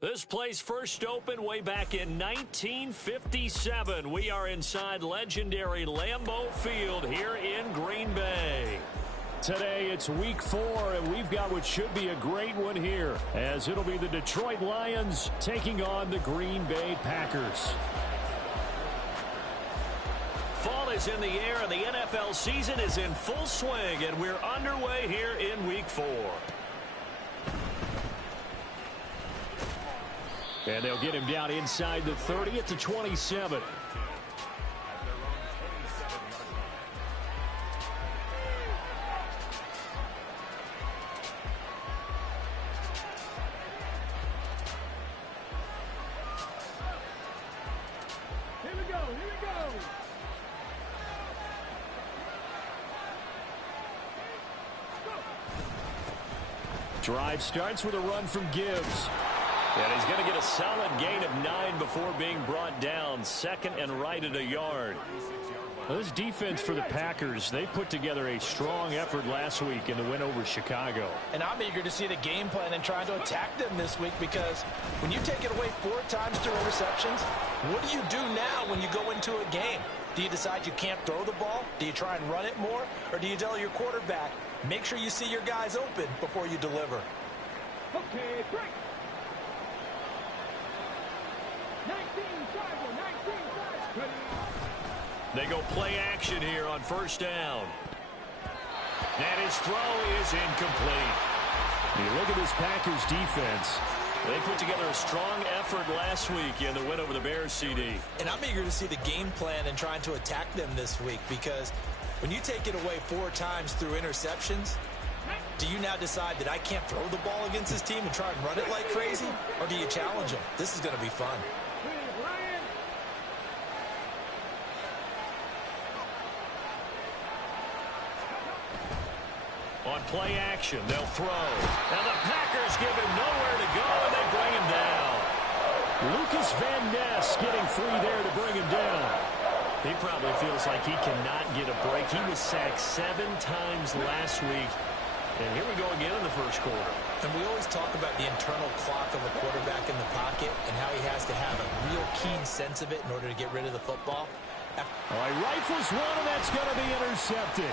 This place first opened way back in 1957. We are inside legendary Lambeau Field here in Green Bay. Today it's week 4, and we've got what should be a great one here, as it'll be the Detroit Lions taking on the Green Bay Packers. Fall is in the air, and the NFL season is in full swing, and we're underway here in week 4. And they'll get him down inside the 30 at the 27. Here we go. Drive starts with a run from Gibbs. And he's going to get a solid gain of 9 before being brought down. Second and right at a yard. Well, this defense for the Packers, they put together a strong effort last week in the win over Chicago. And I'm eager to see the game plan and trying to attack them this week, because when you take it away 4 times through interceptions, what do you do now when you go into a game? Do you decide you can't throw the ball? Do you try and run it more? Or do you tell your quarterback, make sure you see your guys open before you deliver? Okay, break. 19-5. They go play action here on first down. And his throw is incomplete. You look at this Packers defense. They put together a strong effort last week in the win over the Bears, CD. And I'm eager to see the game plan and trying to attack them this week, because when you take it away 4 times through interceptions, do you now decide that I can't throw the ball against this team and try and run it like crazy? Or do you challenge them? This is going to be fun. On play action, they'll throw. Now the Packers give him nowhere to go, and they bring him down. Lucas Van Ness getting free there to bring him down. He probably feels like he cannot get a break. He was sacked 7 times last week. And here we go again in the first quarter. And we always talk about the internal clock of a quarterback in the pocket and how he has to have a real keen sense of it in order to get rid of the football. All right, rifles one, and that's going to be intercepted.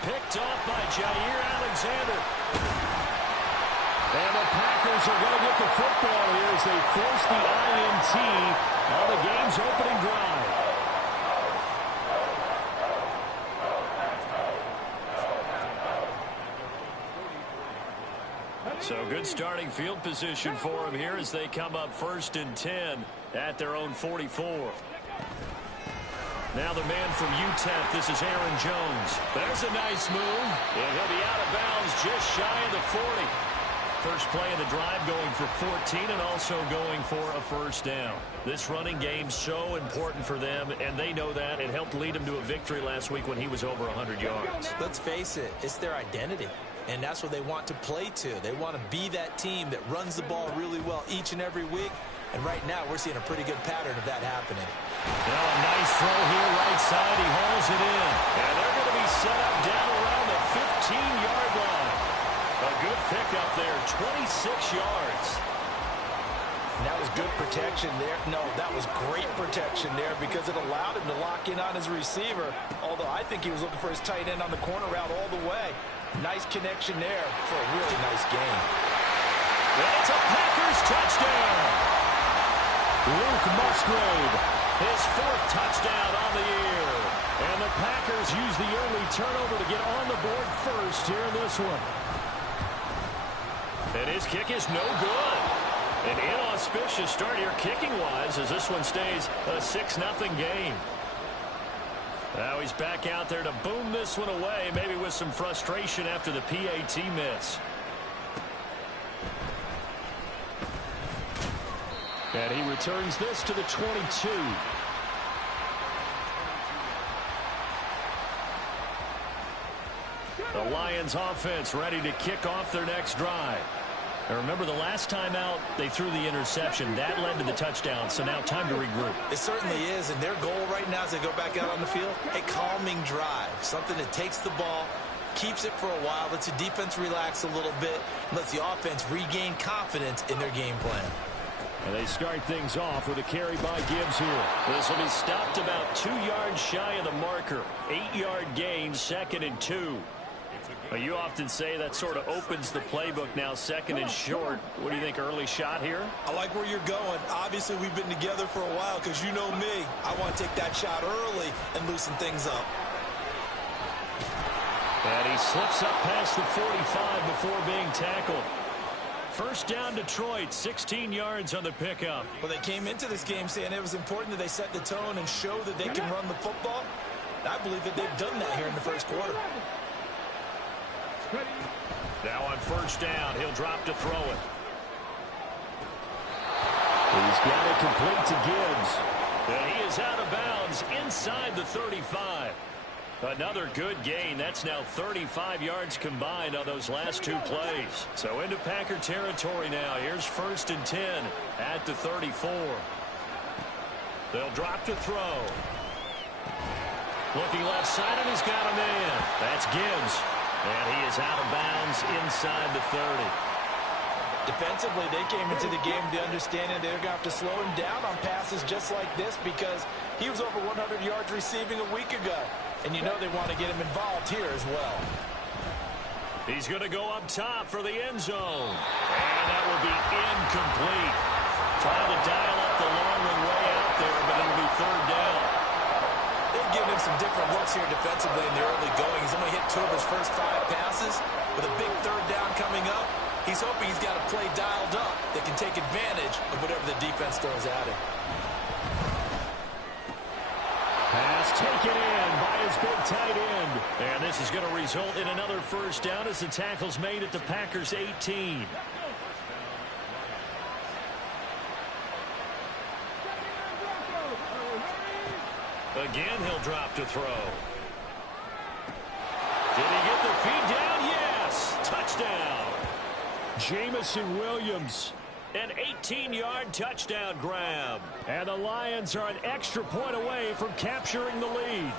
Picked off by Jair Alexander. And the Packers are going to get the football here as they force the INT on the game's opening drive. So good starting field position for them here as they come up 1st and 10 at their own 44. Now the man from UTEP, this is Aaron Jones. There's a nice move, and he'll be out of bounds just shy of the 40. First play of the drive going for 14 and also going for a first down. This running game so important for them, and they know that. It helped lead them to a victory last week when he was over 100 yards. Let's face it, it's their identity. And that's what they want to play to. They want to be that team that runs the ball really well each and every week. And right now, we're seeing a pretty good pattern of that happening. Now a nice throw here, right side. He hauls it in. And they're going to be set up down around the 15-yard line. A good pickup there, 26 yards. And that was good protection there. No, that was great protection there because it allowed him to lock in on his receiver. Although I think he was looking for his tight end on the corner route all the way. Nice connection there for a really nice game. Well, it's a Packers touchdown. Luke Musgrave, his 4th touchdown on the year. And the Packers use the early turnover to get on the board first here in this one. And his kick is no good. An inauspicious start here kicking-wise as this one stays a 6-0 game. Now he's back out there to boom this one away, maybe with some frustration after the PAT miss. And he returns this to the 22. The Lions offense ready to kick off their next drive. And remember, the last time out, they threw the interception. That led to the touchdown, so now time to regroup. It certainly is, and their goal right now as they go back out on the field, a calming drive, something that takes the ball, keeps it for a while, lets the defense relax a little bit, lets the offense regain confidence in their game plan. And they start things off with a carry by Gibbs here. This will be stopped about 2 yards shy of the marker. 8-yard gain, 2nd and 2. Well, you often say that sort of opens the playbook now, 2nd and short. What do you think, early shot here? I like where you're going. Obviously, we've been together for a while because you know me. I want to take that shot early and loosen things up. And he slips up past the 45 before being tackled. First down, Detroit, 16 yards on the pickup. Well, they came into this game saying it was important that they set the tone and show that they can run the football. I believe that they've done that here in the first quarter. Now on first down, he'll drop to throw it. He's got it complete to Gibbs. And he is out of bounds inside the 35. Another good gain. That's now 35 yards combined on those last 2 plays. So into Packer territory now. Here's 1st and 10 at the 34. They'll drop to throw. Looking left side, and he's got a man. That's Gibbs. And he is out of bounds inside the 30. Defensively, they came into the game with the understanding they're going to have to slow him down on passes just like this because he was over 100 yards receiving a week ago. And you know they want to get him involved here as well. He's going to go up top for the end zone. And that will be incomplete. Trying to dial up the long one way out there, but it'll be 3rd down. They've given him some different looks here defensively in the early going. He's only hit 2 of his first 5 passes. With a big 3rd down coming up, he's hoping he's got a play dialed up that can take advantage of whatever the defense throws at him. Pass taken in by his big tight end. And this is going to result in another first down as the tackle's made at the Packers' 18. Again, he'll drop to throw. Did he get the feed down? Yes! Touchdown! Jamison Williams. An 18-yard touchdown grab. And the Lions are an extra point away from capturing the lead.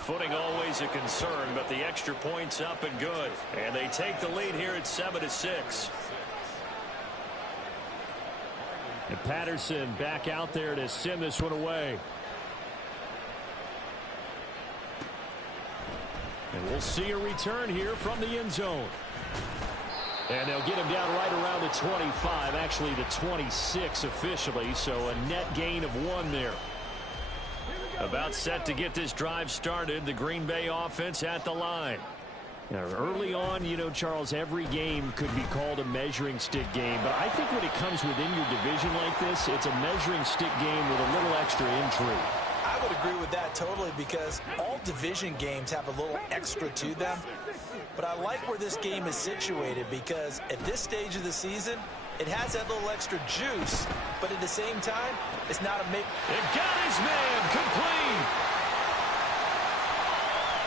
Footing always a concern, but the extra point's up and good. And they take the lead here at 7-6. And Patterson back out there to send this one away. And we'll see a return here from the end zone. And they'll get him down right around the 25, actually the 26 officially, so a net gain of 1 there. About set to get this drive started, the Green Bay offense at the line. Now, early on, you know, Charles, every game could be called a measuring stick game, but I think when it comes within your division like this, it's a measuring stick game with a little extra intrigue. I would agree with that totally because all division games have a little extra to them. But I like where this game is situated because at this stage of the season, it has that little extra juice, but at the same time, it's not a make. It got his man complete.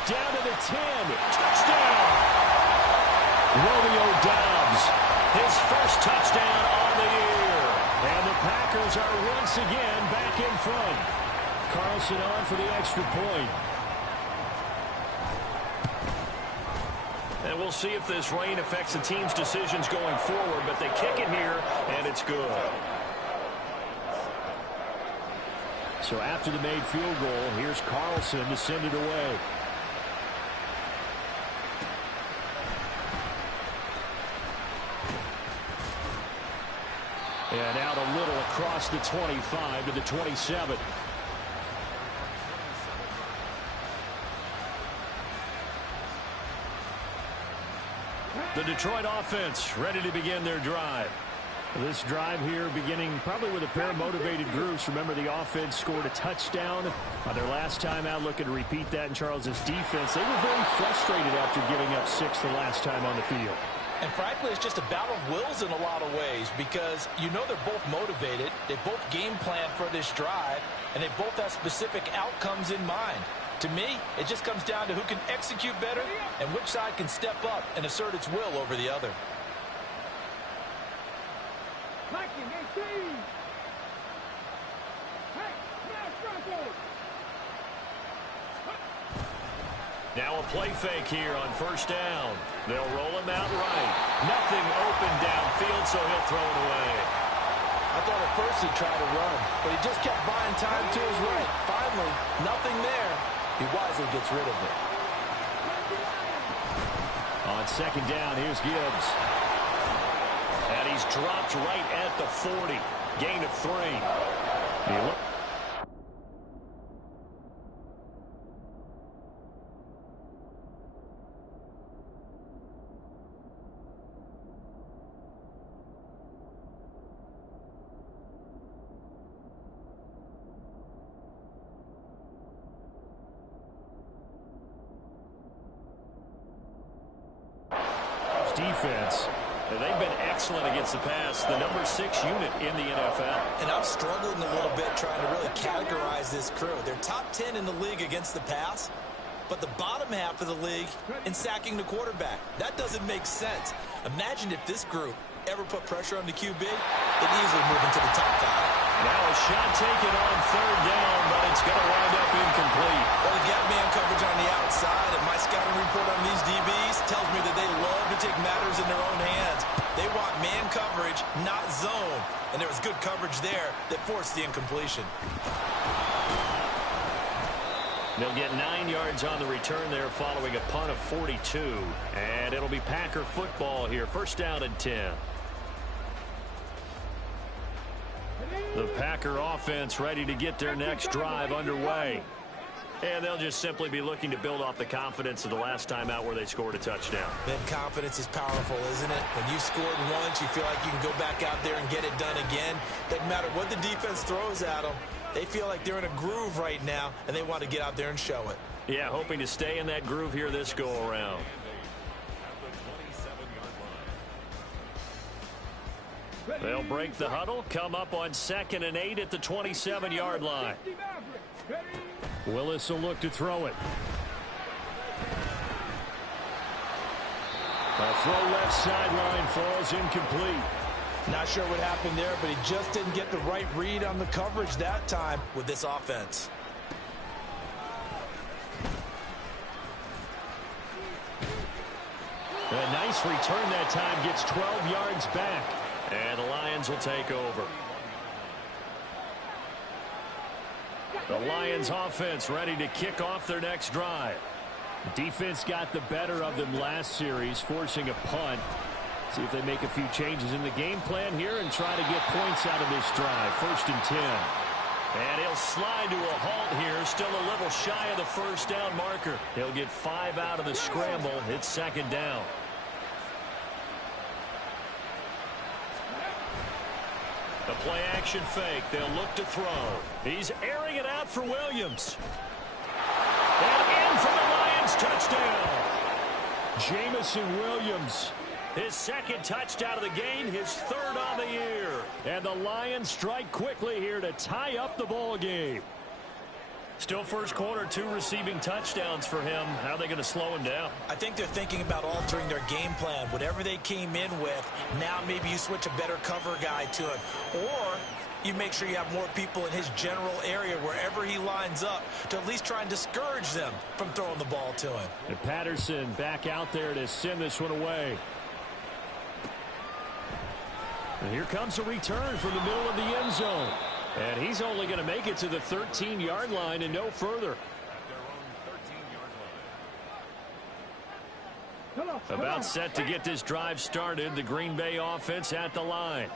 Down to the 10. Touchdown. Romeo Doubs, his first touchdown on the year. And the Packers are once again back in front. Carlson on for the extra point. And we'll see if this rain affects the team's decisions going forward, but they kick it here, and it's good. So after the made field goal, here's Carlson to send it away. And out a little across the 25 to the 27. The Detroit offense ready to begin their drive. This drive here beginning probably with a pair of motivated groups. Remember, the offense scored a touchdown on their last time out. Looking to repeat that in Charles's defense. They were very frustrated after giving up 6 the last time on the field. And frankly, it's just a battle of wills in a lot of ways because you know they're both motivated. They both game plan for this drive, and they both have specific outcomes in mind. To me, it just comes down to who can execute better and which side can step up and assert its will over the other. Now a play fake here on first down. They'll roll him out right. Nothing open downfield, so he'll throw it away. I thought at first he'd try to run, but he just kept buying time to his right. Finally, nothing there. He wisely gets rid of it. On second down, here's Gibbs. And he's dropped right at the 40. Gain of 3. Defense. They've been excellent against the pass, the number 6 unit in the NFL. And I'm struggling a little bit trying to really categorize this crew. They're top 10 in the league against the pass, but the bottom half of the league in sacking the quarterback. That doesn't make sense. Imagine if this group ever put pressure on the QB, they'd easily move into the top 5. Now a shot taken on third down, but it's going to wind up incomplete. Well, they've got man coverage on the outside, and my scouting report on these DBs tells me that they love to take matters in their own hands. They want man coverage, not zone. And there was good coverage there that forced the incompletion. They'll get 9 yards on the return there following a punt of 42. And it'll be Packer football here. First down and 10. The Packer offense ready to get their next drive underway. And they'll just simply be looking to build off the confidence of the last time out where they scored a touchdown. Then confidence is powerful, isn't it? When you've scored once, you feel like you can go back out there and get it done again. Doesn't matter what the defense throws at them. They feel like they're in a groove right now, and they want to get out there and show it. Yeah, hoping to stay in that groove here this go-around. They'll break the huddle, come up on 2nd and 8 at the 27-yard line. Willis will look to throw it. A throw left sideline falls incomplete. Not sure what happened there, but he just didn't get the right read on the coverage that time with this offense. A nice return that time, gets 12 yards back. And the Lions will take over. The Lions offense ready to kick off their next drive. Defense got the better of them last series, forcing a punt. See if they make a few changes in the game plan here and try to get points out of this drive. 1st and 10. And he'll slide to a halt here, still a little shy of the first down marker. He'll get 5 out of the scramble. It's 2nd down. The play action fake. They'll look to throw. He's airing it out for Williams. And in for the Lions, touchdown. Jameson Williams. His 2nd touchdown of the game, his 3rd on the year. And the Lions strike quickly here to tie up the ball game. Still first quarter, 2 receiving touchdowns for him. How are they going to slow him down? I think they're thinking about altering their game plan. Whatever they came in with, now maybe you switch a better cover guy to it. Or you make sure you have more people in his general area wherever he lines up to at least try and discourage them from throwing the ball to him. And Patterson back out there to send this one away. And here comes a return from the middle of the end zone. And he's only going to make it to the 13-yard line and no further. About set to get this drive started. The Green Bay offense at the line.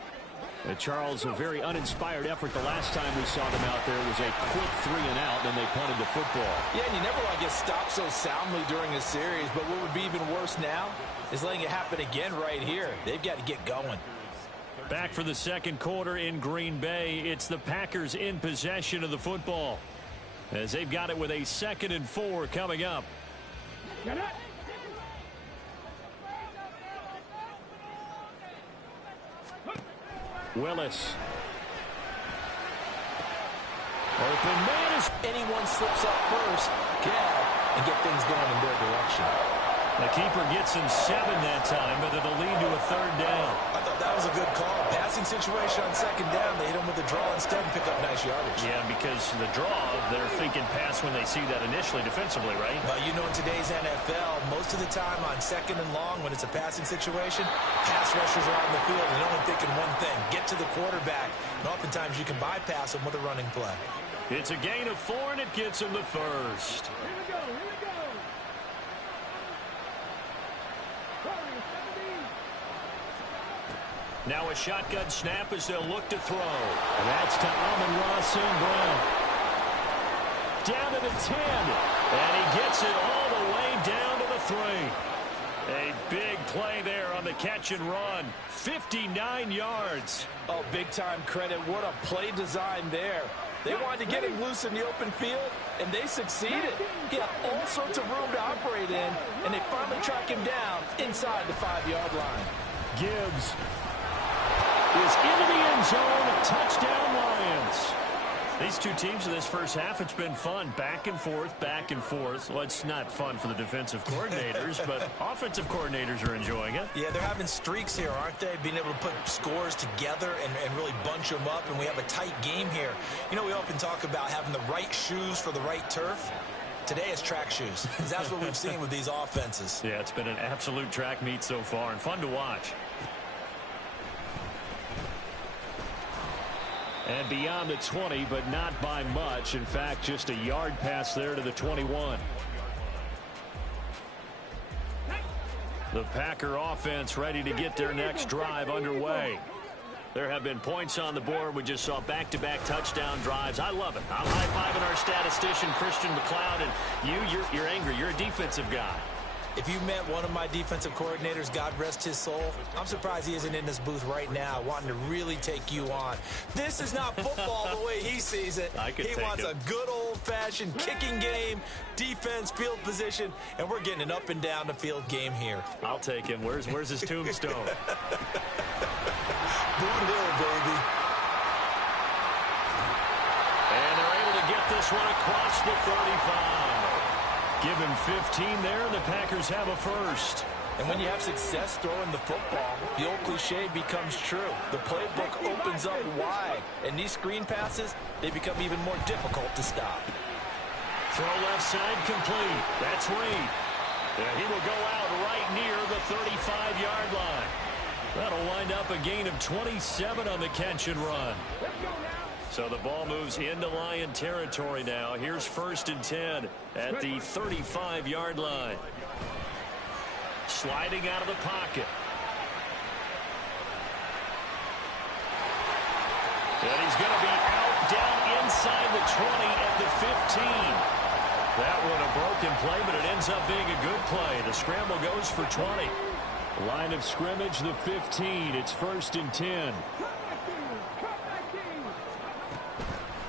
And Charles, a very uninspired effort. The last time we saw them out there was a quick 3-and-out, and they punted the football. Yeah, and you never want to get stopped so soundly during a series. But what would be even worse now is letting it happen again right here. They've got to get going. Back for the 2nd quarter in Green Bay. It's the Packers in possession of the football, as they've got it with a 2nd and 4 coming up. Willis. Open man. Anyone slips up first, and get things going in their direction. The keeper gets him 7 that time, but it'll lead to a 3rd down. I thought that was a good call. Passing situation on 2nd down. They hit him with a draw instead and pick up nice yardage. Yeah, because the draw, they're thinking pass when they see that initially defensively, right? But you know, in today's NFL, most of the time on 2nd and long, when it's a passing situation, pass rushers are on the field and only thinking one thing, get to the quarterback. And oftentimes you can bypass them with a running play. It's a gain of 4, and it gets him the 1st. Here we go, here we go. Now a shotgun snap as they'll look to throw. And that's to Amon-Ra St. Brown. Down to the 10. And he gets it all the way down to the 3. A big play there on the catch and run. 59 yards. Oh, big-time credit. What a play design there. They wanted to get him loose in the open field, and they succeeded. He had all sorts of room to operate in, and they finally track him down inside the 5-yard line. Gibbs is into the end zone. Touchdown, Lions. These two teams in this first half, it's been fun. Back and forth, back and forth. Well, it's not fun for the defensive coordinators, but offensive coordinators are enjoying it. Yeah, they're having streaks here, aren't they? Being able to put scores together and really bunch them up, and we have a tight game here. You know, we often talk about having the right shoes for the right turf. Today it's track shoes. That's what we've seen with these offenses. Yeah, it's been an absolute track meet so far and fun to watch. And beyond the 20, but not by much. In fact, just a yard pass there to the 21. The Packer offense ready to get their next drive underway. There have been points on the board. We just saw back-to-back touchdown drives. I love it. I'm high-fiving our statistician, Christian McLeod, and you're angry. You're a defensive guy. If you met one of my defensive coordinators, God rest his soul, I'm surprised he isn't in this booth right now wanting to really take you on. This is not football the way he sees it. He wants a good old-fashioned kicking game, defense, field position, and we're getting an up-and-down-the-field game here. I'll take him. Where's his tombstone? Boot Hill, baby. And they're able to get this one across the 35. Give him 15 there, and the Packers have a first. And when you have success throwing the football, the old cliche becomes true. The playbook opens up wide, and these screen passes, they become even more difficult to stop. Throw left side complete. That's Reed. And he will go out right near the 35-yard line. That'll wind up a gain of 27 on the catch and run. So the ball moves into Lion territory now. Here's 1st and 10 at the 35-yard line. Sliding out of the pocket. And he's going to be out down inside the 20 at the 15. That one a broken play, but it ends up being a good play. The scramble goes for 20. Line of scrimmage, the 15. It's 1st and 10.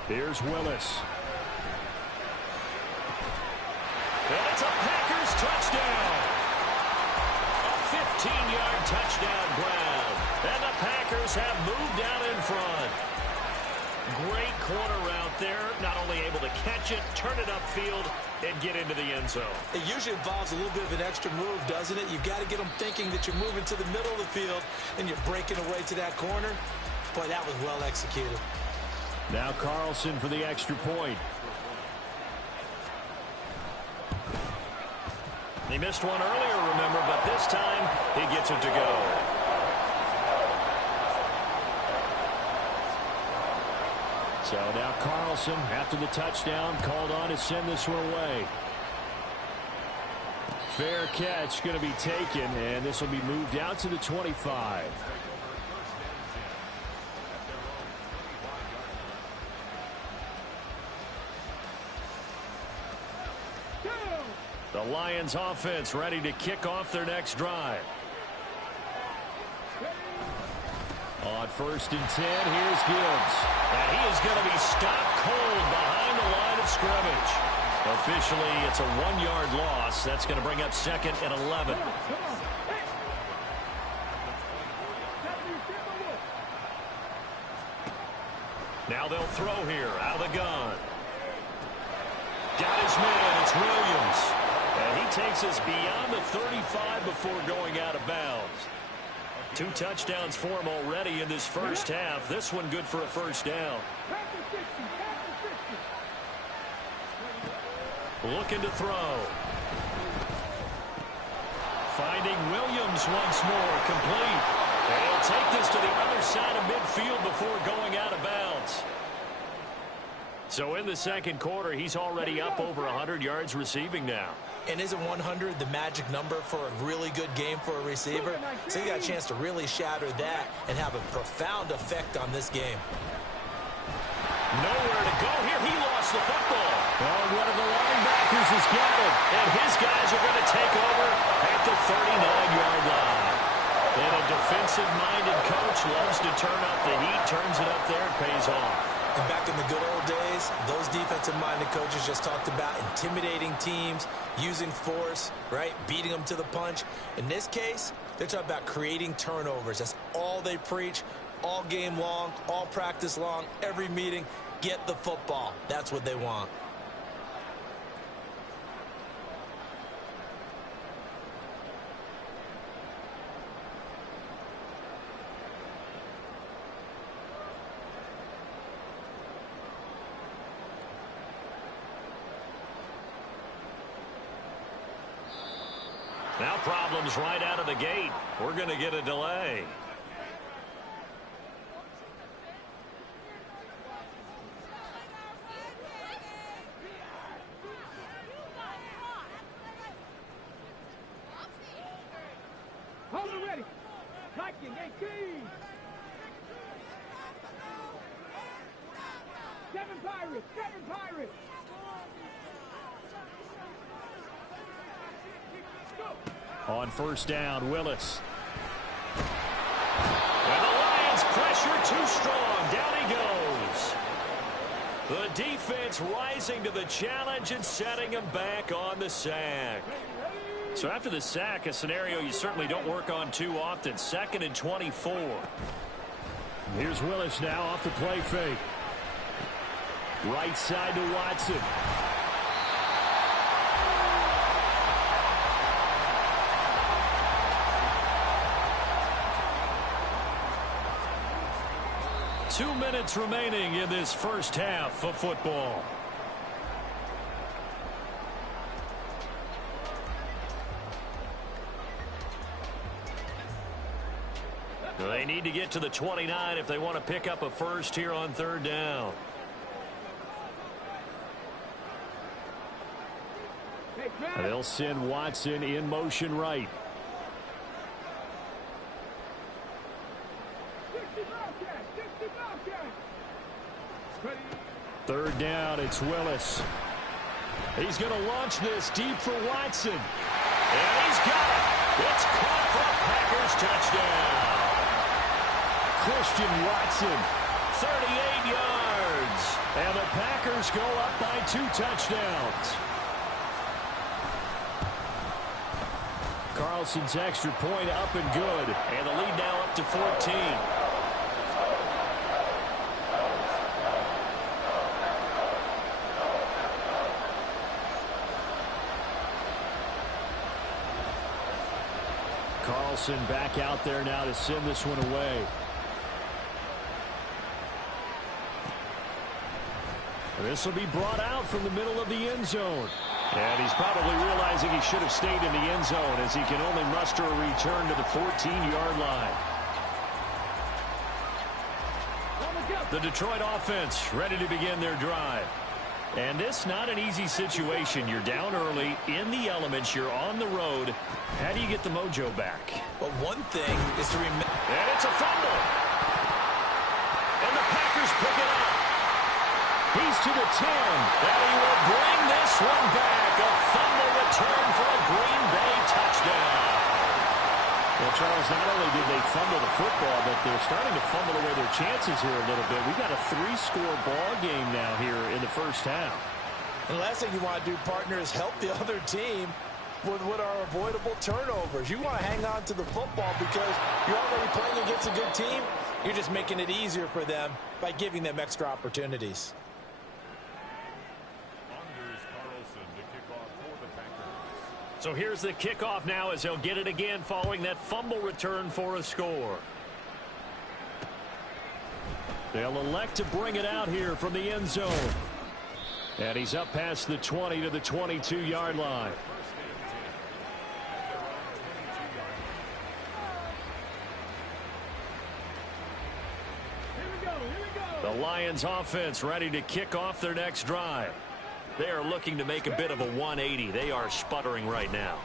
Here's Willis. And it's a Packers touchdown. A 15-yard touchdown grab. And the Packers have moved out in front. Great corner route there. Not only able to catch it, turn it upfield, and get into the end zone. It usually involves a little bit of an extra move, doesn't it? You've got to get them thinking that you're moving to the middle of the field, and you're breaking away to that corner. Boy, that was well executed. Now Carlson for the extra point. He missed one earlier, remember, but this time he gets it to go. So now Carlson, after the touchdown, called on to send this one away. Fair catch going to be taken, and this will be moved out to the 25. The Lions offense ready to kick off their next drive. On 1st and 10, here's Gibbs. And he is going to be stopped cold behind the line of scrimmage. Officially, it's a 1-yard loss. That's going to bring up 2nd and 11. Now they'll throw here out of the gun. Got his man. It's Williams. And he takes us beyond the 35 before going out of bounds. 2 touchdowns for him already in this first half. This one good for a first down. Looking to throw. Finding Williams once more, complete. And he'll take this to the other side of midfield before going out of bounds. So in the second quarter, he's already up over 100 yards receiving now. And isn't 100 the magic number for a really good game for a receiver? So he got a chance to really shatter that and have a profound effect on this game. Nowhere to go here. He lost the football. Oh, one of the linebackers has got it. And his guys are going to take over at the 39-yard line. And a defensive-minded coach loves to turn up the heat, turns it up there, it pays off. And back in the good old days, those defensive-minded coaches just talked about intimidating teams, using force, right, beating them to the punch. In this case, they're talking about creating turnovers. That's all they preach, all game long, all practice long, every meeting. Get the football. That's what they want. Now problems right out of the gate. We're going to get a delay. Hold it ready. Viking 18. 7 Pirates. 7 Pirates. On first down, Willis. And the Lions pressure too strong. Down he goes. The defense rising to the challenge and setting him back on the sack. So after the sack, a scenario you certainly don't work on too often. 2nd and 24. Here's Willis now off the play fake. Right side to Watson. Two minutes remaining in this first half of football. They need to get to the 29 if they want to pick up a first here on 3rd down. They'll send Watson in motion right. Third down, it's Willis. He's going to launch this deep for Watson. And he's got it. It's caught for a Packers touchdown. Christian Watson, 38 yards. And the Packers go up by 2 touchdowns. Carlson's extra point up and good. And the lead now up to 14. Carlson back out there now to send this one away. This will be brought out from the middle of the end zone. And he's probably realizing he should have stayed in the end zone as he can only muster a return to the 14-yard line. The Detroit offense ready to begin their drive. And this not an easy situation. You're down early, in the elements, you're on the road. How do you get the mojo back? Well, one thing is to remember. And it's a fumble. And the Packers pick it up. He's to the 10. And he will bring this one back. A fumble return for a Green Bay touchdown. Well, Charles, not only did they fumble the football, but they're starting to fumble away their chances here a little bit. We've got a 3-score ball game now here in the first half. And the last thing you want to do, partner, is help the other team with what are avoidable turnovers. You want to hang on to the football because you're already playing against a good team. You're just making it easier for them by giving them extra opportunities. So here's the kickoff now as they'll get it again following that fumble return for a score. They'll elect to bring it out here from the end zone. And he's up past the 20 to the 22-yard line. The Lions offense ready to kick off their next drive. They are looking to make a bit of a 180. They are sputtering right now.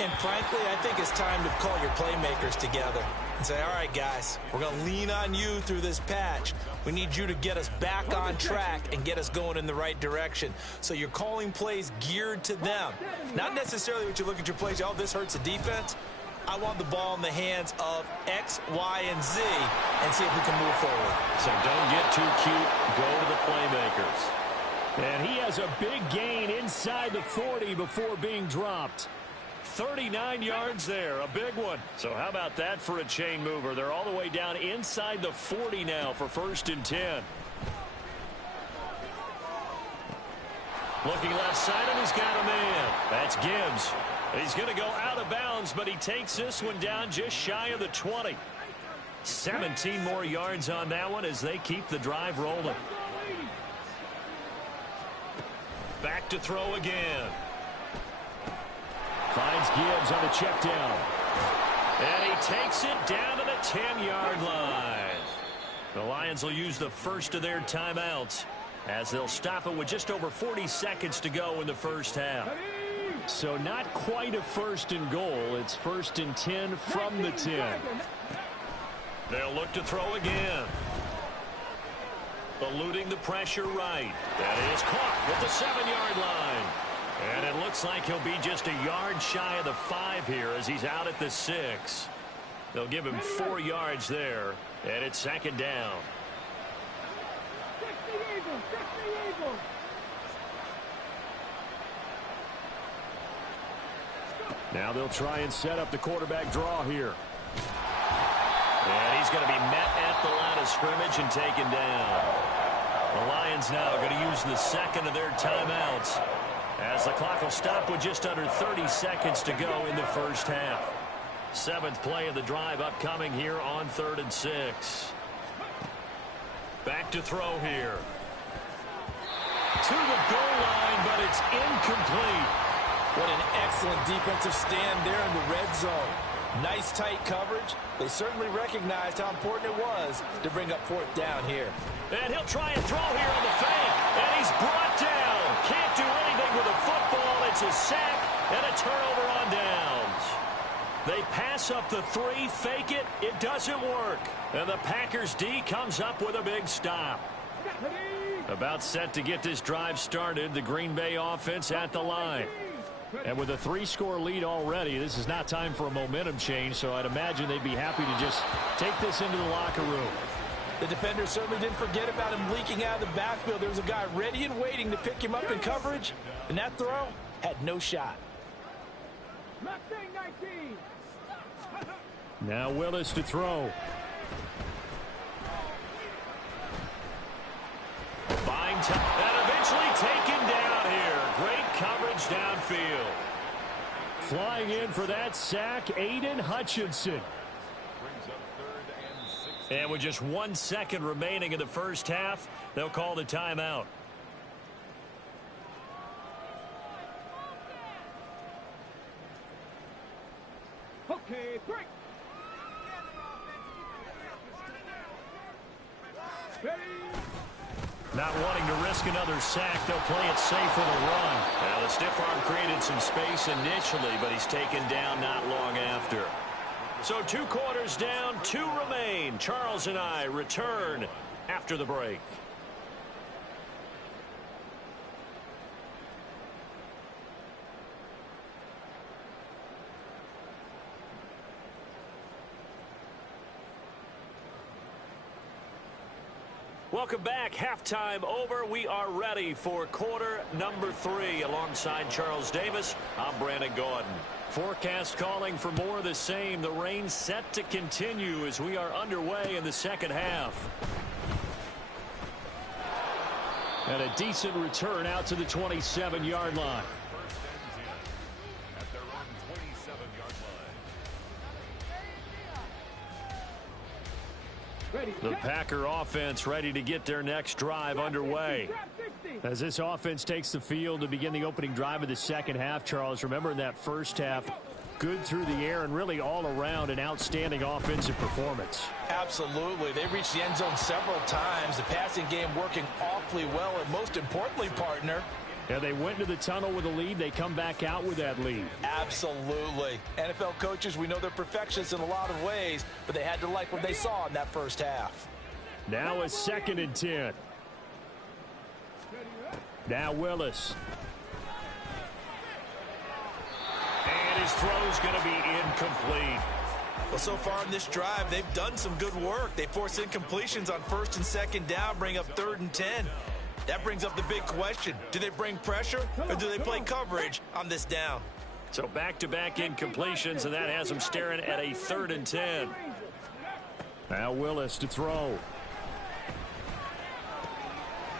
And frankly, I think it's time to call your playmakers together and say, all right, guys, we're going to lean on you through this patch. We need you to get us back on track and get us going in the right direction. So you're calling plays geared to them. Not necessarily what you look at your plays, oh, this hurts the defense. I want the ball in the hands of X, Y, and Z and see if we can move forward. So don't get too cute. Go to the playmakers. And he has a big gain inside the 40 before being dropped. 39 yards there, a big one. So how about that for a chain mover? They're all the way down inside the 40 now for 1st and 10. Looking left side, and he's got a man. That's Gibbs. He's going to go out of bounds, but he takes this one down just shy of the 20. 17 more yards on that one as they keep the drive rolling. Back to throw again. Finds Gibbs on the check down. And he takes it down to the 10-yard line. The Lions will use the first of their timeouts as they'll stop it with just over 40 seconds to go in the first half. So not quite a 1st and goal. It's 1st and 10 from the 10. They'll look to throw again. Eluding the pressure right. That is caught at the 7-yard line. And it looks like he'll be just a yard shy of the 5 here as he's out at the 6. They'll give him 4 yards there. And it's 2nd down. Now they'll try and set up the quarterback draw here. And he's going to be met at the line of scrimmage and taken down. The Lions now going to use the second of their timeouts as the clock will stop with just under 30 seconds to go in the first half. 7th play of the drive upcoming here on 3rd and 6. Back to throw here. To the goal line, but it's incomplete. What an excellent defensive stand there in the red zone. Nice tight coverage. They certainly recognized how important it was to bring up 4th down here. And he'll try and throw here on the fake. And he's brought down. Can't do anything with a football. It's a sack and a turnover on downs. They pass up the 3, fake it. It doesn't work. And the Packers D comes up with a big stop. About set to get this drive started. The Green Bay offense at the line. And with a 3-score lead already, this is not time for a momentum change, so I'd imagine they'd be happy to just take this into the locker room. The defender certainly didn't forget about him leaking out of the backfield. There was a guy ready and waiting to pick him up in coverage, and that throw had no shot. Now Willis to throw. Fine time, and eventually taken down here. Great coverage downfield. Flying in for that sack, Aiden Hutchinson. And with just 1 second remaining in the first half, they'll call the timeout. Okay, break. Ready. Not wanting to risk another sack, they'll play it safe with a run. Now the stiff arm created some space initially, but he's taken down not long after. So 2 quarters down, 2 remain. Charles and I return after the break. Welcome back. Halftime over. We are ready for quarter number 3. Alongside Charles Davis, I'm Brandon Gaudin. Forecast calling for more of the same. The rain set to continue as we are underway in the second half. And a decent return out to the 27-yard line. The Packer offense ready to get their next drive underway. As this offense takes the field to begin the opening drive of the second half, Charles, remember in that first half, good through the air and really all around an outstanding offensive performance. Absolutely. They reached the end zone several times. The passing game working awfully well. And most importantly, partner, yeah, they went into the tunnel with a lead. They come back out with that lead. Absolutely. NFL coaches, we know they're perfectionists in a lot of ways, but they had to like what they saw in that first half. Now a 2nd and 10. Now Willis. And his throw's going to be incomplete. Well, so far in this drive, they've done some good work. They force incompletions on 1st and 2nd down, bring up 3rd and 10. That brings up the big question. Do they bring pressure or do they play coverage on this down? So back-to-back incompletions, and that has them staring at a 3rd and 10. Now Willis to throw.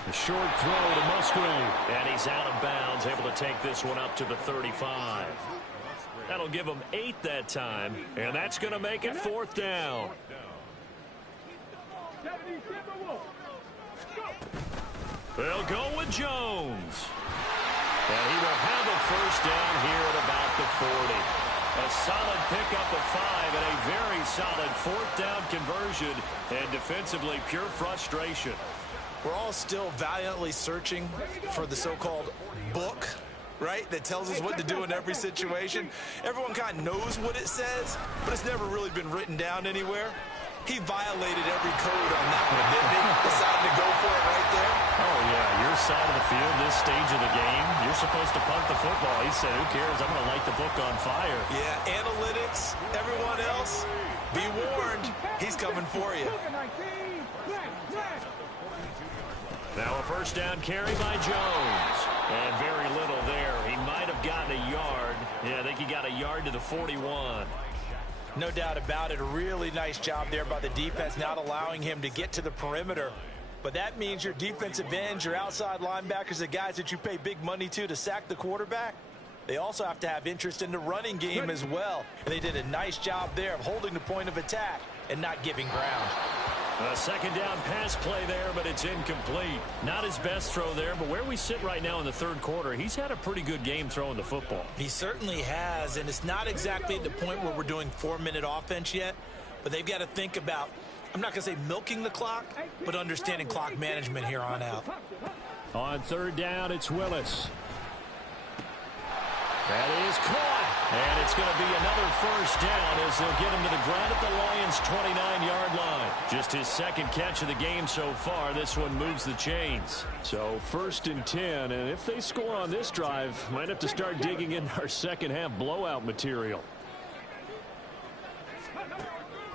A short throw to Musgrave. And he's out of bounds, able to take this one up to the 35. That'll give him 8 that time, and that's going to make it 4th down. They'll go with Jones. And he will have a 1st down here at about the 40. A solid pickup of 5 and a very solid 4th down conversion. And defensively, pure frustration. We're all still valiantly searching for the so-called book, right, that tells us what to do in every situation. Everyone kind of knows what it says, but it's never really been written down anywhere. He violated every code on that one, didn't he? Decided to go for it right there. Oh, yeah, your side of the field, this stage of the game, you're supposed to punt the football. He said, who cares? I'm going to light the book on fire. Yeah, analytics, everyone else, be warned, he's coming for you. Now a 1st down carry by Jones. And very little there. He might have gotten a yard. Yeah, I think he got a yard to the 41. No doubt about it. A really nice job there by the defense, not allowing him to get to the perimeter. But that means your defensive ends, your outside linebackers, the guys that you pay big money to sack the quarterback, they also have to have interest in the running game as well. And they did a nice job there of holding the point of attack and not giving ground. A 2nd down pass play there, but it's incomplete. Not his best throw there, but where we sit right now in the 3rd quarter, he's had a pretty good game throwing the football. He certainly has, and it's not exactly at the point where we're doing 4-minute offense yet, but they've got to think about, I'm not going to say milking the clock, but understanding clock management here on out. On 3rd down, it's Willis. That is caught. And it's going to be another 1st down as they'll get him to the ground at the Lions' 29-yard line. Just his 2nd catch of the game so far. This one moves the chains. So 1st and 10. And if they score on this drive, might have to start digging in our second half blowout material.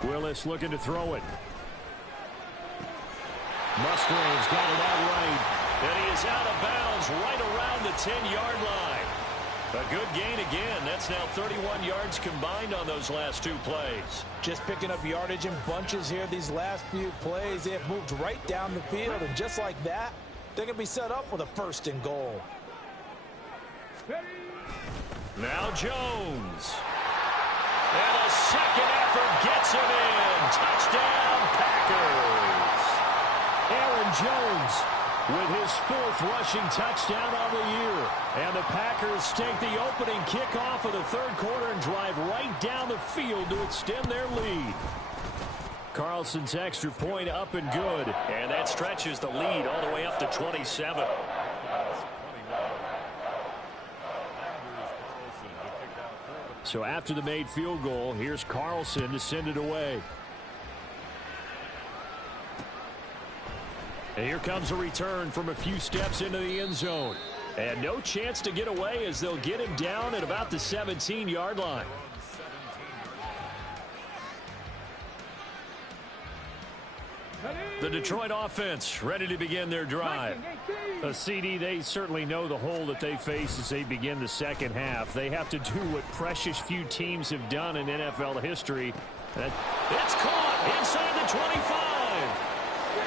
Willis looking to throw it. Musgrave's got it out right. And he is out of bounds right around the 10-yard line. A good gain again. That's now 31 yards combined on those last 2 plays. Just picking up yardage in bunches here these last few plays. They have moved right down the field, and just like that, they're going to be set up with a 1st and goal. Now Jones. And a 2nd effort gets him in. Touchdown, Packers. Aaron Jones with his 4th rushing touchdown on the year. And the Packers take the opening kickoff of the 3rd quarter and drive right down the field to extend their lead. Carlson's extra point up and good. And that stretches the lead all the way up to 27. So after the made field goal, here's Carlson to send it away. And here comes a return from a few steps into the end zone. And no chance to get away as they'll get him down at about the 17-yard line. The Detroit offense ready to begin their drive. A CD, they certainly know the hole that they face as they begin the second half. They have to do what precious few teams have done in NFL history. It's caught inside the 25.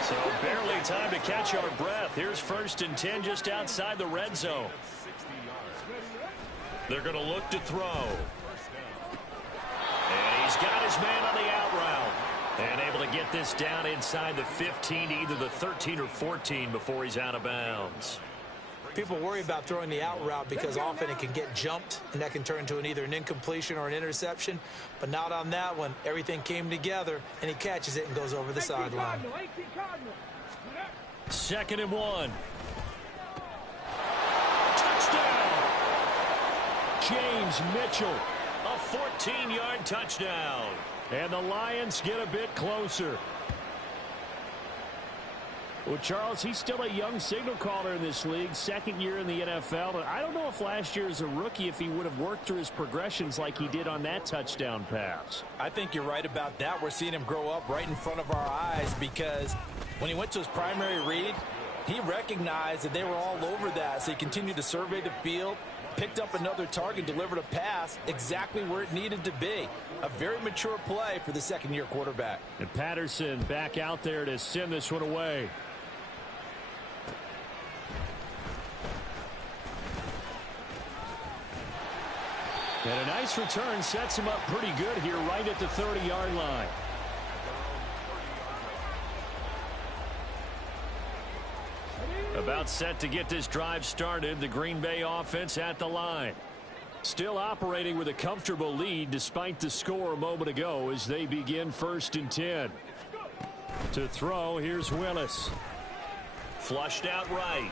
So barely time to catch our breath. Here's 1st and 10 just outside the red zone. They're going to look to throw. And he's got his man on the out route. And able to get this down inside the 15 to either the 13 or 14 before he's out of bounds. People worry about throwing the out route because often it can get jumped, and that can turn into either an incompletion or an interception. But not on that one. Everything came together, and he catches it and goes over the sideline. 2nd and 1. Touchdown! James Mitchell, a 14-yard touchdown. And the Lions get a bit closer. Well, Charles, he's still a young signal caller in this league, 2nd year in the NFL. But I don't know if last year as a rookie, if he would have worked through his progressions like he did on that touchdown pass. I think you're right about that. We're seeing him grow up right in front of our eyes because when he went to his primary read, he recognized that they were all over that. So he continued to survey the field, picked up another target, delivered a pass exactly where it needed to be. A very mature play for the 2nd-year quarterback. And Patterson back out there to send this one away. And a nice return sets him up pretty good here right at the 30-yard line. About set to get this drive started. The Green Bay offense at the line. Still operating with a comfortable lead despite the score a moment ago as they begin 1st and 10. To throw, here's Willis. Flushed out right.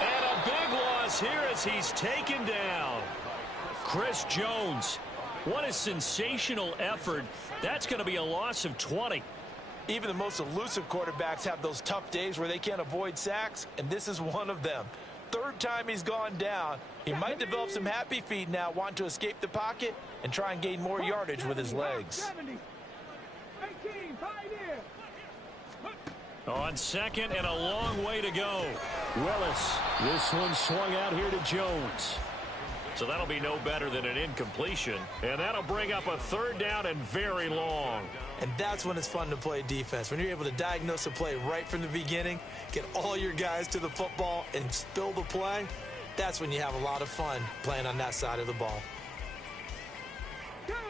And a big loss here as he's taken down. Chris Jones. What a sensational effort. That's going to be a loss of 20. Even the most elusive quarterbacks have those tough days where they can't avoid sacks, and this is one of them. 3rd time he's gone down. He might develop some happy feet now, wanting to escape the pocket and try and gain more yardage with his legs. On 2nd and a long way to go. Willis. This one swung out here to Jones. So that'll be no better than an incompletion. And that'll bring up a 3rd down and very long. And that's when it's fun to play defense. When you're able to diagnose a play right from the beginning, get all your guys to the football and spill the play, that's when you have a lot of fun playing on that side of the ball.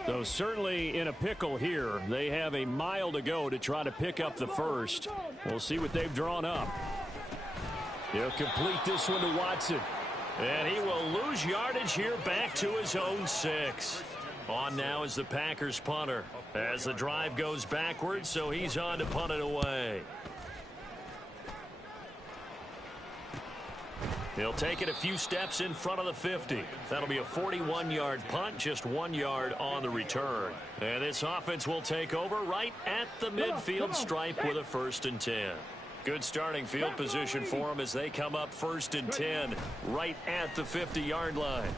So certainly in a pickle here. They have a mile to go to try to pick up the 1st. We'll see what they've drawn up. He'll complete this one to Watson. And he will lose yardage here back to his own 6. On now is the Packers punter as the drive goes backwards, so he's on to punt it away. He'll take it a few steps in front of the 50. That'll be a 41-yard punt, just 1 yard on the return. And this offense will take over right at the midfield stripe with a 1st and 10. Good starting field position for them as they come up 1st and 10 right at the 50-yard line.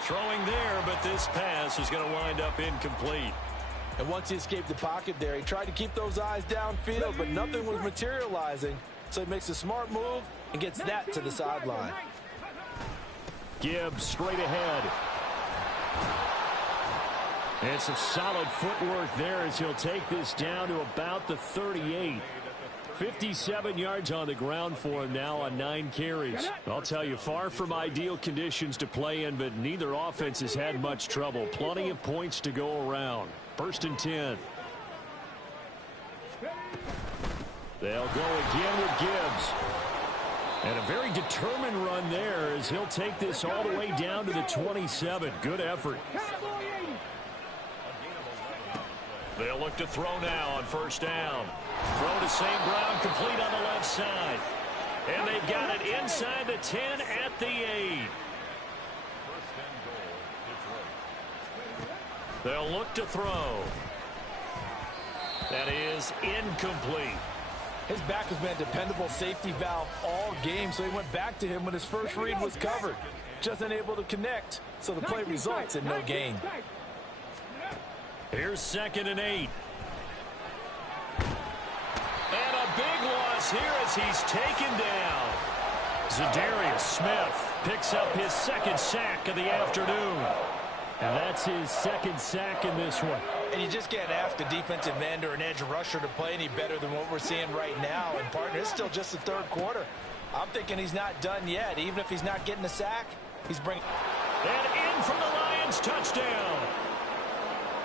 Throwing there, but this pass is going to wind up incomplete. And once he escaped the pocket there, he tried to keep those eyes downfield, but nothing was materializing. So he makes a smart move and gets that to the sideline. Gibbs straight ahead. And some solid footwork there as he'll take this down to about the 38. 57 yards on the ground for him now on 9 carries. I'll tell you, far from ideal conditions to play in, but neither offense has had much trouble. Plenty of points to go around. 1st and 10. They'll go again with Gibbs. And a very determined run there as he'll take this all the way down to the 27. Good effort. They'll look to throw now on 1st down. Throw to St. Brown, complete on the left side. And they've got it inside the 10 at the 8. They'll look to throw. That is incomplete. His back has been a dependable safety valve all game, so he went back to him when his first read was covered. Just unable to connect, so the play results in no gain. Here's 2nd and 8. And a big loss here as he's taken down. Za'Darius Smith picks up his 2nd sack of the afternoon. And that's his 2nd sack in this one. And you just can't ask a defensive end or an edge rusher to play any better than what we're seeing right now. And, partner, it's still just the 3rd quarter. I'm thinking he's not done yet. Even if he's not getting a sack, he's bringing... And in for the Lions, touchdown.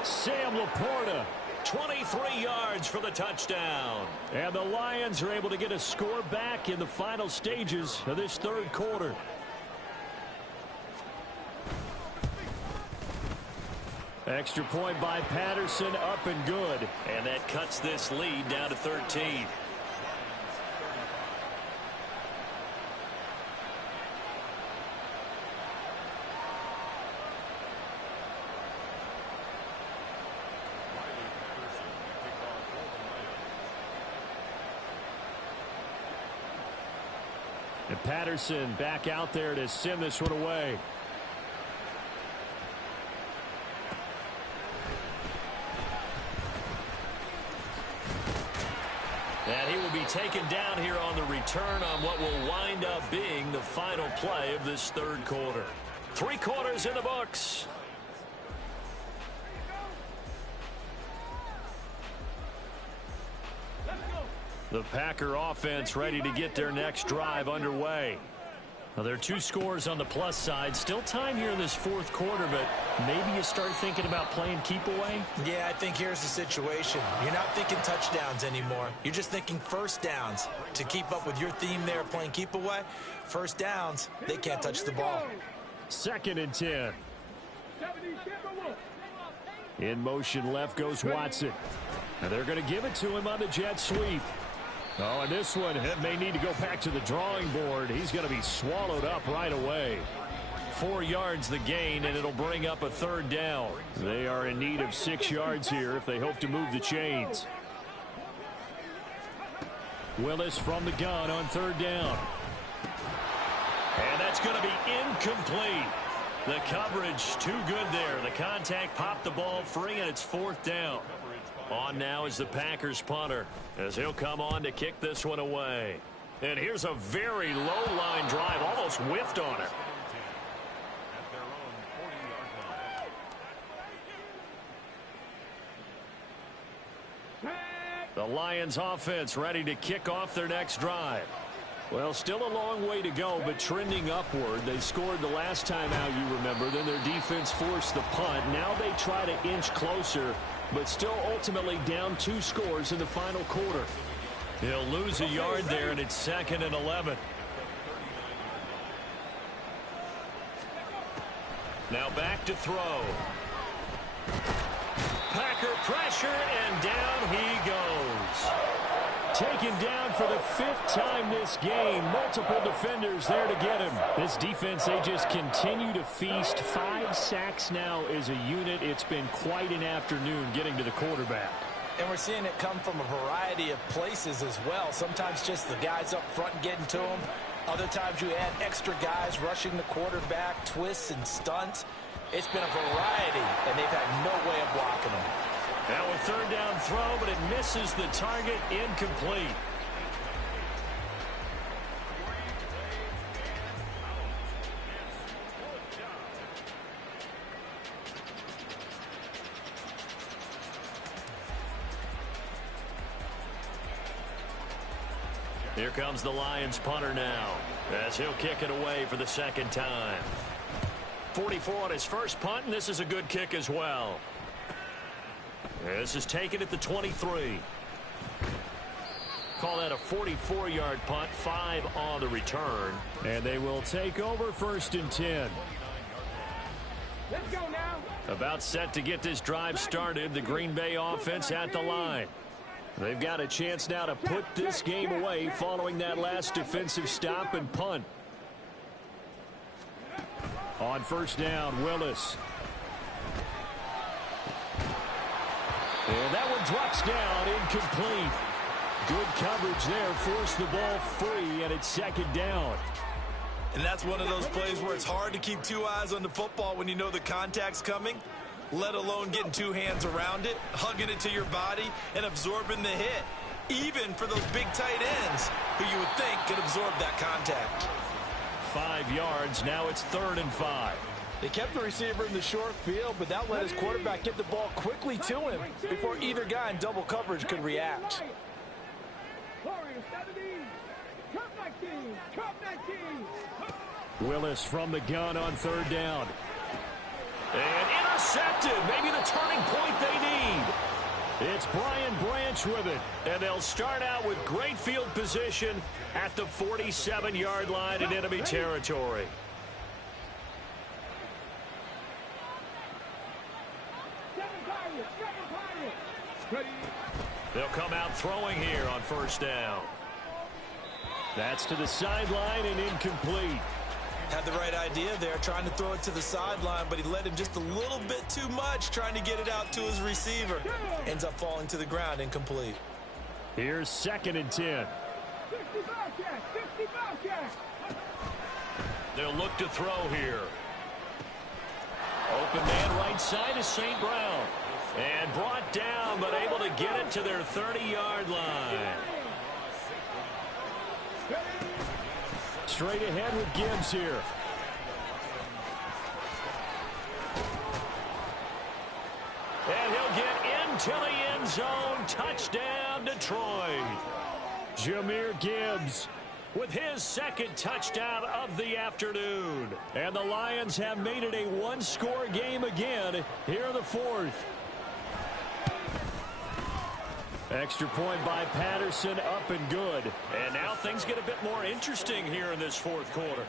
Sam Laporta, 23 yards for the touchdown. And the Lions are able to get a score back in the final stages of this third quarter. Extra point by Patterson, up and good. And that cuts this lead down to 13. And Patterson back out there to send this one away. And he will be taken down here on the return on what will wind up being the final play of this third quarter. 3 quarters in the books. The Packer offense ready to get their next drive underway. Now, there are 2 scores on the plus side. Still time here in this fourth quarter, but maybe you start thinking about playing keep away? Yeah, I think here's the situation. You're not thinking touchdowns anymore. You're just thinking first downs. To keep up with your theme there, playing keep away, first downs, they can't touch the ball. 2nd and 10. In motion left goes Watson. And they're going to give it to him on the jet sweep. Oh, and this one may need to go back to the drawing board. He's going to be swallowed up right away. 4 yards the gain, and it'll bring up a 3rd down. They are in need of 6 yards here if they hope to move the chains. Willis from the gun on 3rd down. And that's going to be incomplete. The coverage too good there. The contact popped the ball free, and it's 4th down. On now is the Packers punter as he'll come on to kick this one away. And here's a very low line drive, almost whiffed on it. The Lions offense ready to kick off their next drive. Well, still a long way to go, but trending upward. They scored the last time out, you remember. Then their defense forced the punt. Now they try to inch closer, but still ultimately down 2 scores in the final quarter. He'll lose a yard there, and it's 2nd and 11. Now back to throw. Packer pressure, and down he goes. Taken down for the 5th time this game. Multiple defenders there to get him. This defense, they just continue to feast. 5 sacks now as a unit. It's been quite an afternoon getting to the quarterback. And we're seeing it come from a variety of places as well. Sometimes just the guys up front getting to him. Other times you add extra guys rushing the quarterback, twists and stunts. It's been a variety, and they've had no way of blocking them. Now a 3rd down throw, but it misses the target, incomplete. Here comes the Lions punter now, as he'll kick it away for the 2nd time. 44 on his first punt, and this is a good kick as well. This is taken at the 23. Call that a 44-yard punt, 5 on the return. And they will take over 1st and 10. Let's go now. About set to get this drive started, the Green Bay offense at the line. They've got a chance now to put this game away following that last defensive stop and punt. On 1st down, Willis. And that one drops down, incomplete. Good coverage there, forced the ball free, and it's 2nd down. And that's one of those plays where it's hard to keep 2 eyes on the football when you know the contact's coming, let alone getting 2 hands around it, hugging it to your body, and absorbing the hit, even for those big tight ends who you would think could absorb that contact. 5 yards, now it's 3rd and 5. They kept the receiver in the short field, but that let his quarterback get the ball quickly to him before either guy in double coverage could react. Warriors 70. Jump like Willis from the gun on third down. And intercepted. Maybe the turning point they need. It's Brian Branch with it. And they'll start out with great field position at the 47-yard line in enemy territory. They'll come out throwing here on first down. That's to the sideline and incomplete. Had the right idea there, trying to throw it to the sideline, but he led him just a little bit too much, trying to get it out to his receiver. Ends up falling to the ground, incomplete. Here's 2nd and 10. They'll look to throw here. Open man right side is St. Brown. And brought down, but able to get it to their 30-yard line. Straight ahead with Gibbs here. And he'll get into the end zone. Touchdown, Detroit. Jahmyr Gibbs with his 2nd touchdown of the afternoon. And the Lions have made it a one-score game again here in the 4th. Extra point by Patterson, up and good. And now things get a bit more interesting here in this 4th quarter.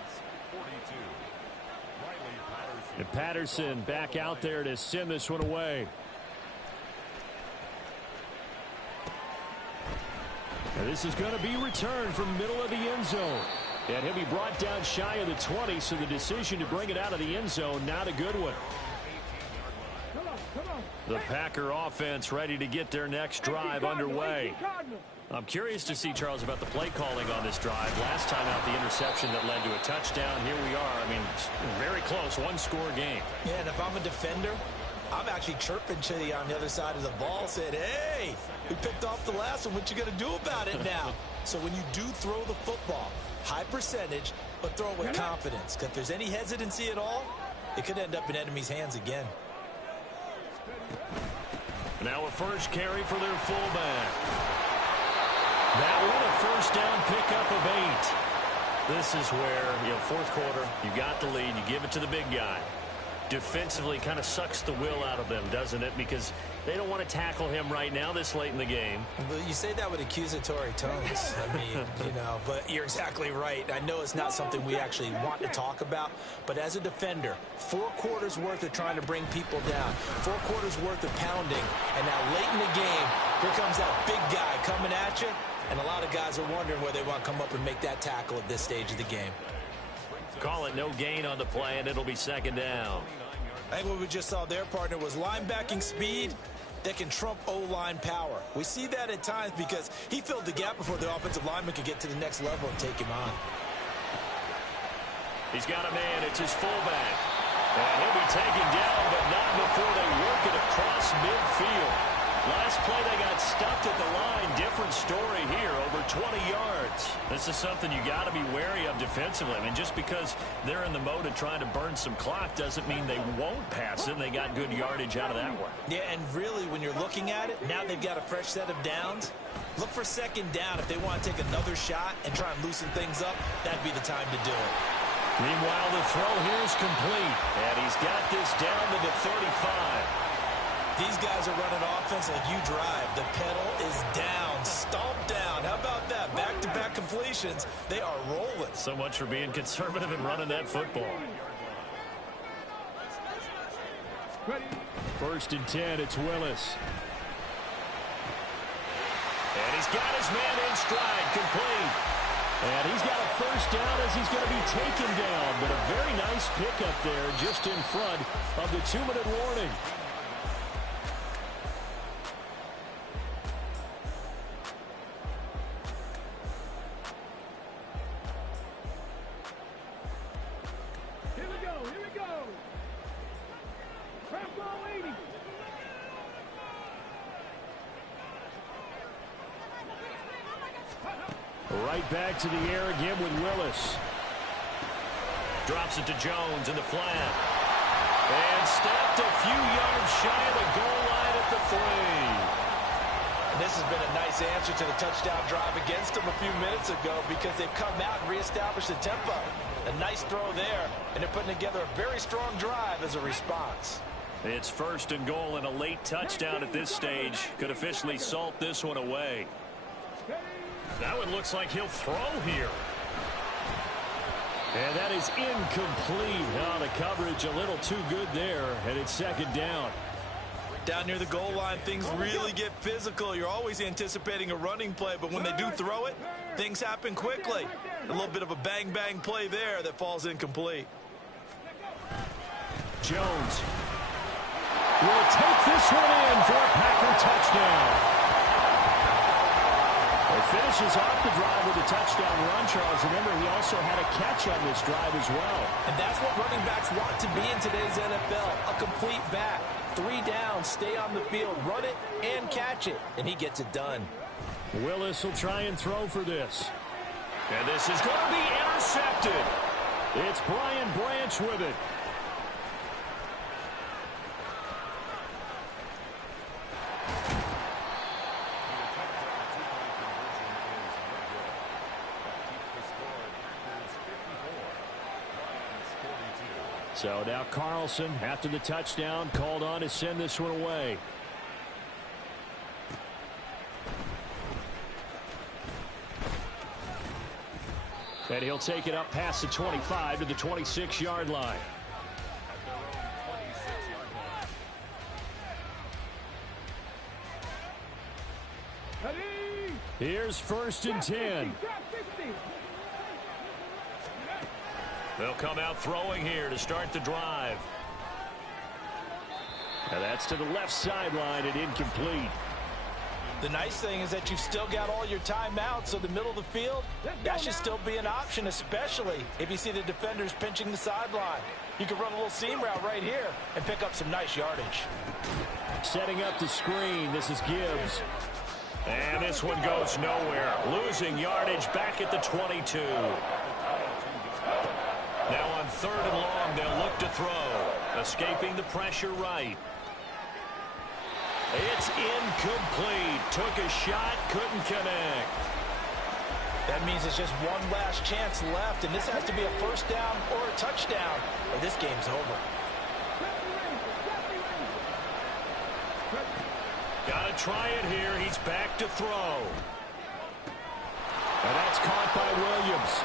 And Patterson back out there to send this one away. And this is going to be returned from the middle of the end zone. And he'll be brought down shy of the 20, so the decision to bring it out of the end zone, not a good one. The Packer offense ready to get their next drive underway. I'm curious to see, Charles, about the play calling on this drive. Last time out, the interception that led to a touchdown. Here we are. I mean, very close, one-score game. Yeah, and if I'm a defender, I'm actually chirping Chitty on the other side of the ball, saying, hey, we picked off the last one. What you going to do about it now? So when you do throw the football, high percentage, but throw it with confidence. Because if there's any hesitancy at all, it could end up in enemy's hands again. Now a first carry for their fullback. That one a first down pickup of 8. This is where, 4th quarter, you got the lead, you give it to the big guy. Defensively kind of sucks the will out of them, doesn't it? Because they don't want to tackle him right now this late in the game. Well, you say that with accusatory tones. I mean, but you're exactly right. I know it's not something we actually want to talk about, but as a defender, 4 quarters worth of trying to bring people down, 4 quarters worth of pounding, and now late in the game, here comes that big guy coming at you, and a lot of guys are wondering where they want to come up and make that tackle at this stage of the game. Call it no gain on the play, and it'll be 2nd down. I think what we just saw there, partner, was linebacking speed that can trump O-line power. We see that at times because he filled the gap before the offensive lineman could get to the next level and take him on. He's got a man. It's his fullback. And he'll be taken down, but not before they work it across midfield. Last play, they got stuffed at the line. Different story here, over 20 yards. This is something you got to be wary of defensively. I mean, just because they're in the mode of trying to burn some clock doesn't mean they won't pass it. They got good yardage out of that one. Yeah, and really, when you're looking at it, now they've got a fresh set of downs. Look for 2nd down. If they want to take another shot and try and loosen things up, that'd be the time to do it. Meanwhile, the throw here is complete. And he's got this down to the 35. These guys are running offense like you drive. The pedal is down, stomped down. How about that? Back-to-back completions. They are rolling. So much for being conservative and running that football. 1st and 10, it's Willis. And he's got his man in stride, complete. And he's got a first down as he's going to be taken down. But a very nice pickup there just in front of the 2-minute warning. Right back to the air again with Willis. Drops it to Jones in the flat. And stopped a few yards shy of the goal line at the 3. This has been a nice answer to the touchdown drive against them a few minutes ago because they've come out and reestablished the tempo. A nice throw there, and they're putting together a very strong drive as a response. It's 1st and goal and a late touchdown at this stage. Could officially salt this one away. That one looks like he'll throw here. And that is incomplete. Oh, the coverage a little too good there, and it's 2nd down. Down near the goal line, things really get physical. You're always anticipating a running play, but when they do throw it, things happen quickly. A little bit of a bang-bang play there that falls incomplete. Jones will take this one in for a Packer touchdown. He finishes off the drive with a touchdown run, Charles. Remember, he also had a catch on this drive as well. And that's what running backs want to be in today's NFL, a complete back. 3 down, stay on the field, run it, and catch it. And he gets it done. Willis will try and throw for this. And this is going to be intercepted. It's Brian Branch with it. So now Carlson, after the touchdown, called on to send this one away. And he'll take it up past the 25 to the 26-yard line. Here's 1st and 10. They'll come out throwing here to start the drive. Now that's to the left sideline and incomplete. The nice thing is that you've still got all your timeouts, so the middle of the field, that should still be an option, especially if you see the defenders pinching the sideline. You can run a little seam route right here and pick up some nice yardage. Setting up the screen, this is Gibbs. And this one goes nowhere. Losing yardage back at the 22. Now on 3rd and long, they'll look to throw. Escaping the pressure right. It's incomplete. Took a shot, couldn't connect. That means it's just one last chance left, and this has to be a 1st down or a touchdown, or this game's over. Got to try it here. He's back to throw. And that's caught by Williams.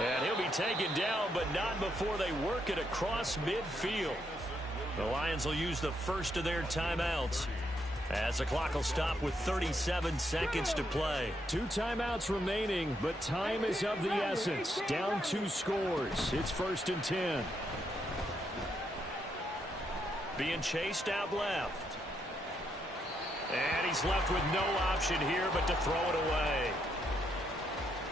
And he'll be taken down, but not before they work it across midfield. The Lions will use the first of their timeouts as the clock will stop with 37 seconds to play. 2 timeouts remaining, but time is of the essence. Down 2 scores. It's 1st and 10. Being chased out left. And he's left with no option here but to throw it away.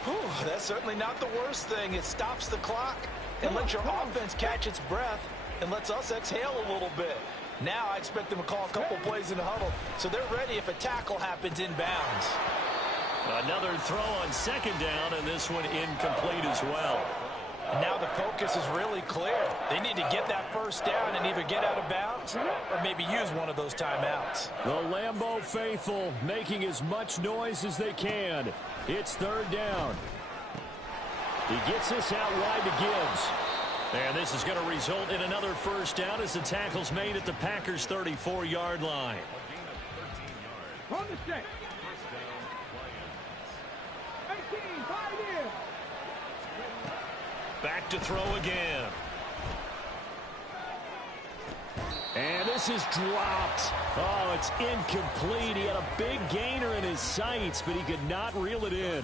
Whew, that's certainly not the worst thing. It stops the clock and lets your offense catch its breath and lets us exhale a little bit. Now I expect them to call a couple plays in the huddle, so they're ready if a tackle happens inbounds. Another throw on 2nd down, and this one incomplete as well. And now the focus is really clear. They need to get that 1st down and either get out of bounds or maybe use one of those timeouts. The Lambeau faithful making as much noise as they can. It's 3rd down. He gets this out wide to Gibbs. And this is going to result in another 1st down as the tackle's made at the Packers' 34-yard line. On the stick. 18, 5 in. Back to throw again. And this is dropped. Oh, it's incomplete. He had a big gainer in his sights, but he could not reel it in.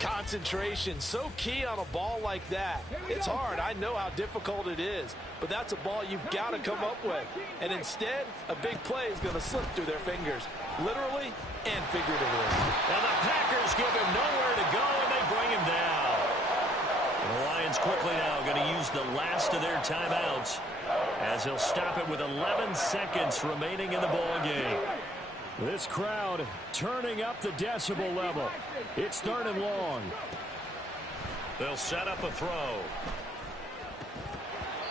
Concentration, so key on a ball like that. It's hard. I know how difficult it is, but that's a ball you've got to come up with. And instead, a big play is going to slip through their fingers, literally and figuratively. And the Packers give him nowhere to go, and they bring him down. And the Lions quickly now going to use the last of their timeouts as he'll stop it with 11 seconds remaining in the ball game. This crowd turning up the decibel level. It's 3rd and long. They'll set up a throw.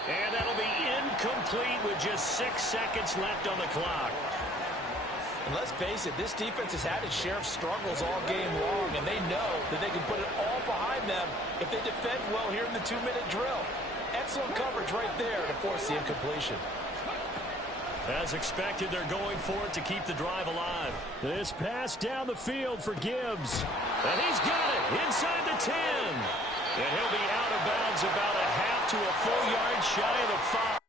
And that'll be incomplete with just 6 seconds left on the clock. And let's face it, this defense has had its share of struggles all game long, and they know that they can put it all behind them if they defend well here in the 2-minute drill. Excellent coverage right there to force the incompletion. As expected, they're going for it to keep the drive alive. This pass down the field for Gibbs. And he's got it inside the 10. And he'll be out of bounds about a half to a full yard shy of the 5.